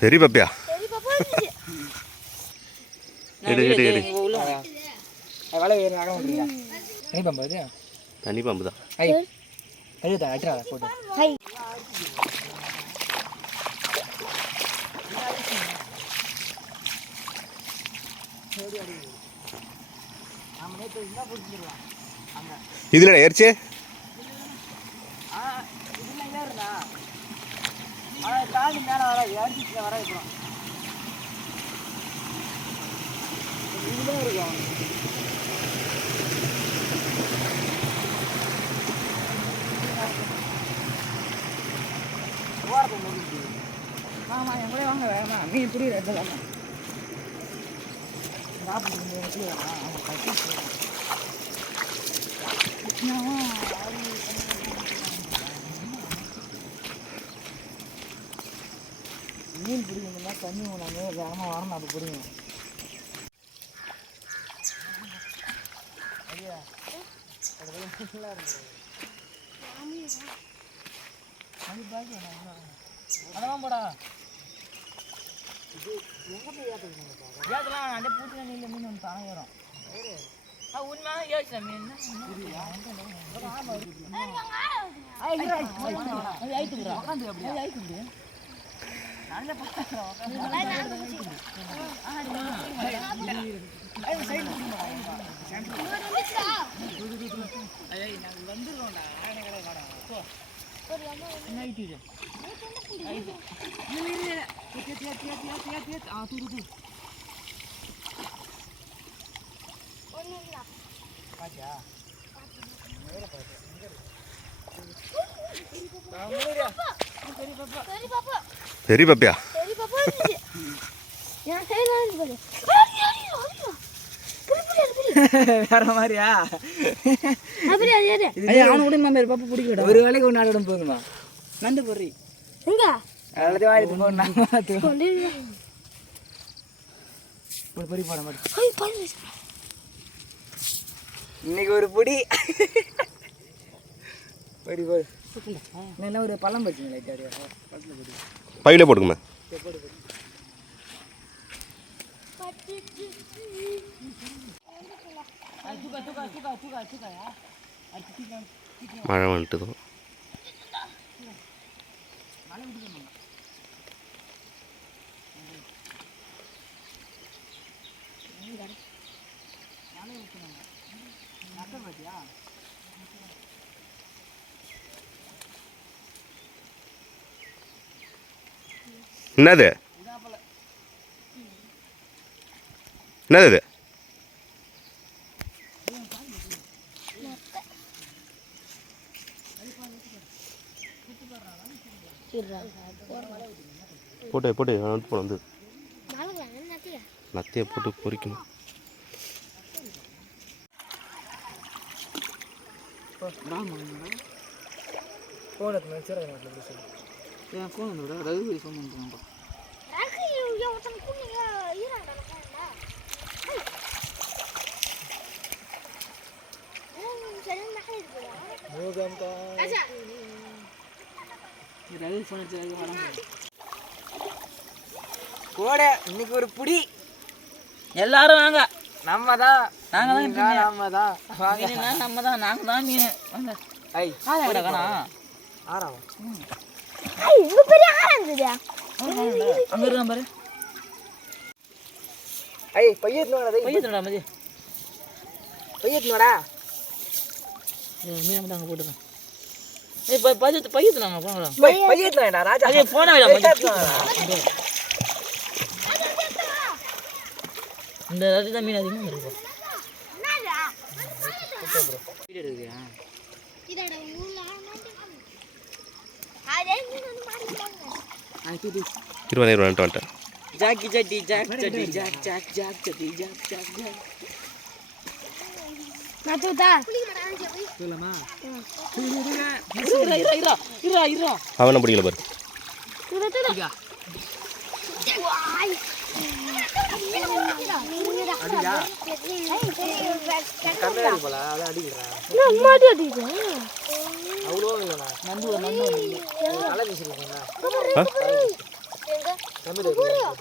பெரிய பப்பியா? தனி பாம்பு தான். இதுல ஏறிச்சு ஆமா என் கூட வாங்க வேணா மீன் புரியுது மீன் பிடிக்கணும்னா தண்ணி உணவு வேகமாக வரணும் அது பிடிக்கும். அதெல்லாம் போடா எங்கே போய் ஏற்றலாம் அந்த பூட்டில் நீல மீன் ஒன்று தானே ஏறும். உண்மையாக யோசிச்ச மீன் வந்துடுறோம்டா பெரிய பப்பியா? வேற மாதிரியா? அவனு கூட மாதிரி பப்பு பிடிக்கணும். ஒரு வேலைக்கு ஒன்று ஆட போகுமா நண்டு பொறி பொறி போட மாட்டேன். இன்னைக்கு ஒரு பொடி பொடி போடு. என்ன ஒரு பழம் வச்சுங்களா? பையில போடுங்கம்மா. மழை வந்துட்டு என்னது என்னது போட்டு போட்டு வந்து நத்தையை போட்டு பொறிக்கணும். போட இன்னைக்கு ஒரு புடி எல்லாரும் வாங்க. நம்ம தான் நாங்க தான் நம்ம தான் நம்ம தான் நாங்க தான் மீன் வாங்க. ஐ ஆறா கணா ஆறா ஐ இங்க பெரிய ஆறா இருந்துடா. அங்க இருங்க பாரு. ஐ பையத்னோடா மதி பையத்னோடா மீன் மட்டும் அங்க போடுங்க. ஏய் பையத்னாங்க போங்கடா. பையத்னாடா ராஜா. ஏய் போடா மதி. இந்த ராஜா மீன் அதிகமா இருக்கு. என்னடா வீடியோ எடுக்கறியா? இதடா ஊர்ல ஆடே மீன் வந்து மாறிட்டாங்க. ஐ தூ திருவனேர் வந்துட்டேன். ஜாக்கி ஜட்டி ஜாக் ஜட்டி ஜாக் ஜாக் ஜாக் ஜட்டி ஜாக் ஜாக் ஜாக் நாத்துடா சொல்லமா இரு அவன பிடிக்கல பாரு. இரு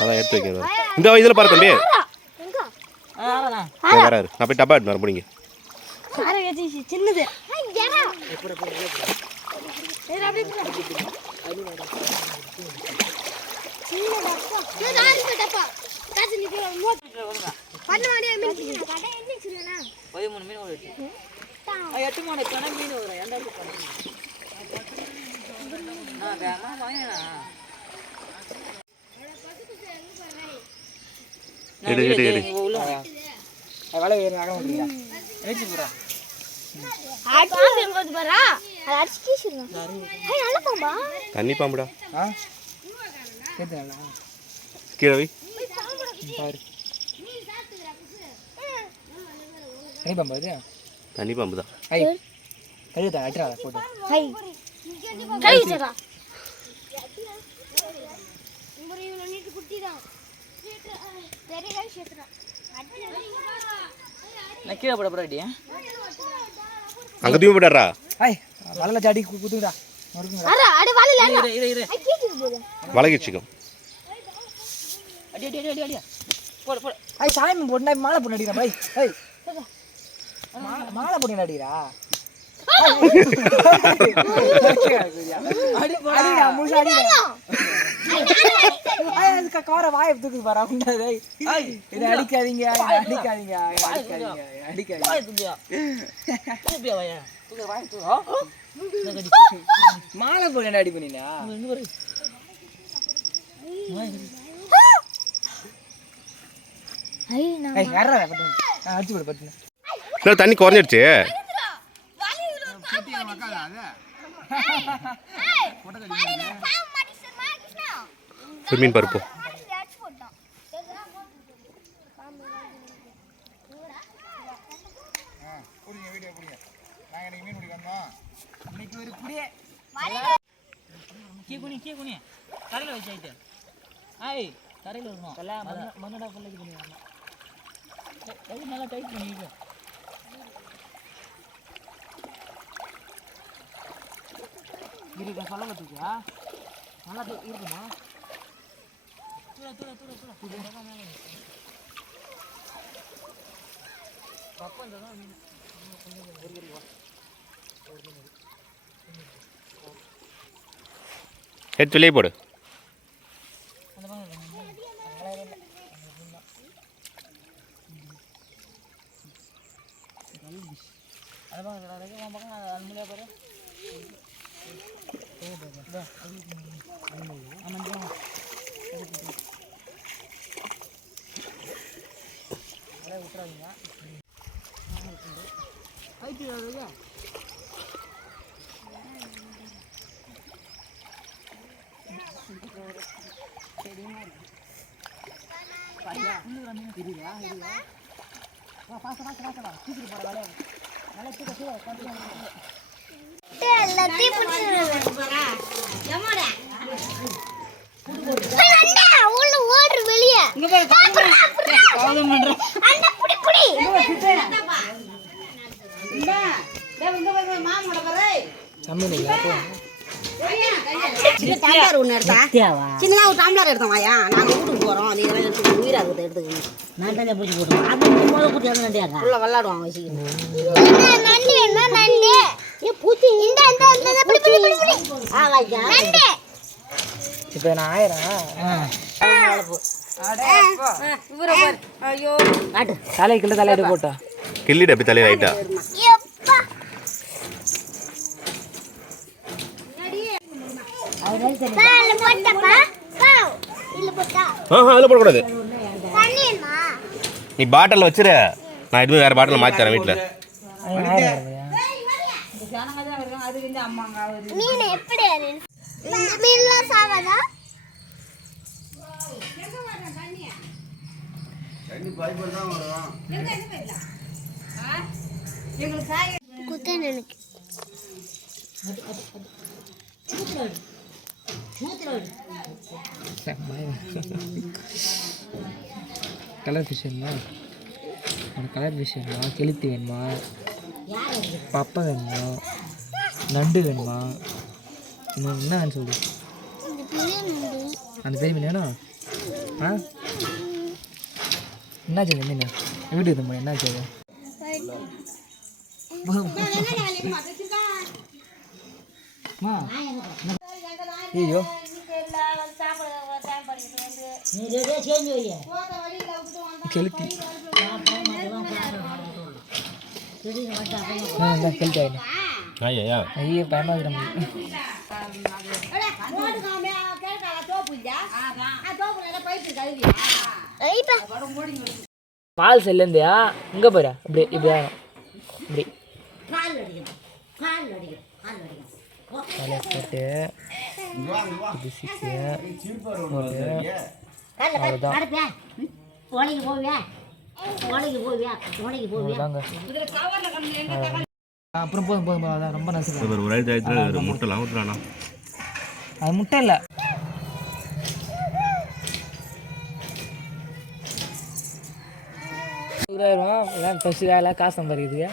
அதான் எடுத்து வைக்கிறேன். இந்த இதில் பாரு தம்பி. வராரு. நான் போய் டப்பா எடுத்து வரேன் பிடிங்க. சின்னது எடு எடு எடு. தண்ணி பாம்புடா. கீழே வை. தண்ணி பாம்பு தான். கீழே போட போறாடியா அங்கே தூக்கி போட்டாரா? வளகிச்சிக்கும். சாமி போட்டு மாலை போட்டு அடிக்கிறா பாய். மாலை போட்டு அடிக்கிறா கார வாய தூக்கு பாரு. இதை அடிக்காதீங்க அடிக்காதீங்க அடிக்காதீங்க. மாலை போட்டு அடி பண்ணினா அடிச்சு போடு பத்து. தண்ணி குறைஞ்சிடுச்சு. மீன் பருப்பு கரையில் வச்சாயிட்டு ஆய் கரையில் இருக்கணும். மண்ணடா பிள்ளைக்கு பண்ணி நல்லா டைட் பண்ணிக்க. இருக்கா சொல்ல பார்த்துக்கியா நல்லா இருக்குமா? தூர தூர தூர தூர தூர மேலே பப்பா இந்த தான் மீன் எடுத்து வெளியே போடு. சின்னதா ஒரு டம்ளர் எடுத்தோம் வாயா. நாங்க வீட்டுக்கு போறோம். நீ எடுத்து உயிராக எடுத்துக்கணும். நாட்டாக பிடிச்சி போட்டோம். அது போல பூச்சி வந்து நண்டியாக்கா உள்ள விளாடுவாங்க வச்சுக்கணும். நண்டி என்ன நண்டி பூச்சி இந்த இப்போ நான் ஆயிரம் தலை கிள்ள தலையிட்டு போட்டா கிள்ளிட்டு அப்படி தலையில் ஆயிட்டா. அதில் போடக்கூடாது. நீ பாட்டில் வச்சிரு. நான் எதுவும் வேறு பாட்டில் மாற்றி தரேன் வீட்டில். கலர் ஃபிஷ் வேணுமா? உனக்கு கலர் ஃபிஷ் வேணுமா? கெளுத்தி வேணுமா? பப்பை வேணுமா? நண்டு வேணுமா? இன்னும் என்ன வேணும் சொல்லு. அந்த பெரிய மீன் வேணும். ஆ என்னாச்சு அந்த மீன் வீட்டுக்கு தம்பி என்னாச்சு அது? ஐயோ கெளுத்தி கெளுத்தி ஆயிடும். ஐயா ஐயோ பயமாக இருக்கிற பால் செல்லேந்தியா இங்கே போகிற இப்படி இப்படி ஆகும் இப்படி தலையை போட்டு இது சிக்கு அப்புறம் போதும் போதும் அதான் ரொம்ப நசுக்கு. ஒரு ஆயிரத்தி ஒரு முட்டைலாம் ஊற்றுறானா? அது முட்டை இல்லை. $100,000 எல்லாம் ஃபஸ்ட்டு வேலை காசு சம்பாதிக்கிறதுக்கு.